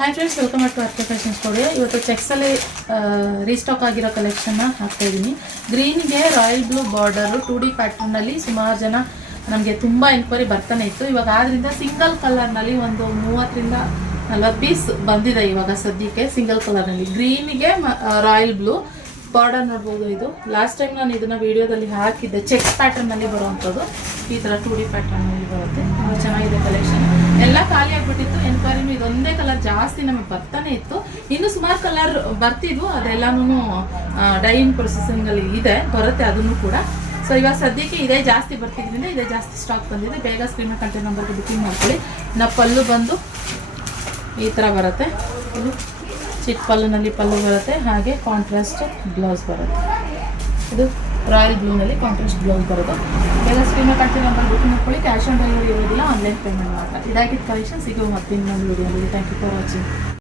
Hi friends, welcome back to RK fashion studio. ಇವತ್ತು ಚೆಕ್ಸಲ್ಲಿ restock ಆಗಿರೋ ಕಲೆಕ್ಷನ್ನ ಹಾಕ್ತಾ ಇದ್ದೀನಿ. ಗ್ರೀನ್ಗೆ ರಾಯಲ್ ಬ್ಲೂ ಬಾರ್ಡರು 2D ಪ್ಯಾಟರ್ನಲ್ಲಿ ಸುಮಾರು ಜನ ನಮಗೆ ತುಂಬ ಎನ್ಕ್ವೈರಿ ಬರ್ತಾನೆ ಇತ್ತು. ಇವಾಗ ಆದ್ದರಿಂದ ಸಿಂಗಲ್ ಕಲರ್ನಲ್ಲಿ ಒಂದು 30 ರಿಂದ 40 ಪೀಸ್ ಬಂದಿದೆ ಇವಾಗ ಸದ್ಯಕ್ಕೆ. ಸಿಂಗಲ್ ಕಲರ್ನಲ್ಲಿ ಗ್ರೀನ್ಗೆ ರಾಯಲ್ ಬ್ಲೂ ಬಾರ್ಡರ್ ನೋಡ್ಬೋದು. ಇದು ಲಾಸ್ಟ್ ಟೈಮ್ ನಾನು ಇದನ್ನ ವಿಡಿಯೋದಲ್ಲಿ ಹಾಕಿದ್ದೆ. ಚೆಕ್ಸ್ ಪ್ಯಾಟರ್ನಲ್ಲಿ ಬರುವಂಥದ್ದು ಈ ಥರ 2D ಪ್ಯಾಟರ್ನಲ್ಲಿ ಬರುತ್ತೆ. ತುಂಬ ಚೆನ್ನಾಗಿದೆ ಕಲೆಕ್ಷನ್. ಎಲ್ಲ ಖಾಲಿ ಆಗಿಬಿಟ್ಟಿತ್ತು. ಎನ್ಕ್ವೈರಿನೂ ಇದೊಂದೇ ಕಲರ್ ಜಾಸ್ತಿ ನಮಗೆ ಬರ್ತಾನೆ ಇತ್ತು. ಇನ್ನು ಸುಮಾರು ಕಲರ್ ಬರ್ತಿದ್ವು, ಅದೆಲ್ಲನೂ ಡೈಯಿಂಗ್ ಪ್ರೊಸೆಸಿಂಗಲ್ಲಿ ಇದೆ, ಬರುತ್ತೆ ಅದನ್ನು ಕೂಡ. ಸೊ ಇವಾಗ ಸದ್ಯಕ್ಕೆ ಇದೇ ಜಾಸ್ತಿ ಬರ್ತಿದ್ರಿಂದ ಇದೇ ಜಾಸ್ತಿ ಸ್ಟಾಕ್ ಬಂದಿದೆ. ಬೇಗ ಸ್ಕ್ರೀನ್ ಕಾಂಟ್ಯಾಕ್ಟ್ ನಂಬರ್ಗೆ ಬುಕಿಂಗ್ ಮಾಡ್ಕೊಳ್ಳಿ. ನಾವು ಪಲ್ಲು ಬಂದು ಈ ಥರ ಬರುತ್ತೆ. ಇದು ಚಿಕ್ಕ ಪಲ್ಲುನಲ್ಲಿ ಪಲ್ಲು ಬರುತ್ತೆ, ಹಾಗೆ ಕಾಂಟ್ರಾಸ್ಟ್ ಬ್ಲೌಸ್ ಬರುತ್ತೆ. ಇದು ರಾಯಲ್ ಬ್ಲೂನಲ್ಲಿ ಕಾಂಟ್ರಾಸ್ಟ್ ಬ್ಲೌಸ್ ಬರುತ್ತೆ. ಬೇಗ ಸ್ಕ್ರೀನ್ ಕಾಂಟ್ಯಾಕ್ಟ್ ನಂಬರ್ ಬುಕಿಂಗ್ ಮಾಡ್ಕೊಳ್ಳಿ. ಕ್ಯಾಶ್ ಆನ್ ಡೆಲಿವರಿ ಇರೋದಿಲ್ಲ, ಆನ್ಲೈನ್ ಪೇಮೆಂಟ್ ಮಾತ್ರ. ಇದಾಗಿದ್ದು ಕಲೆಕ್ಷನ್. ಸಿಗುವ ಮತ್ತಿನ್ನೊಂದು ವಿಡಿಯೋದಲ್ಲಿ. Thank you for watching.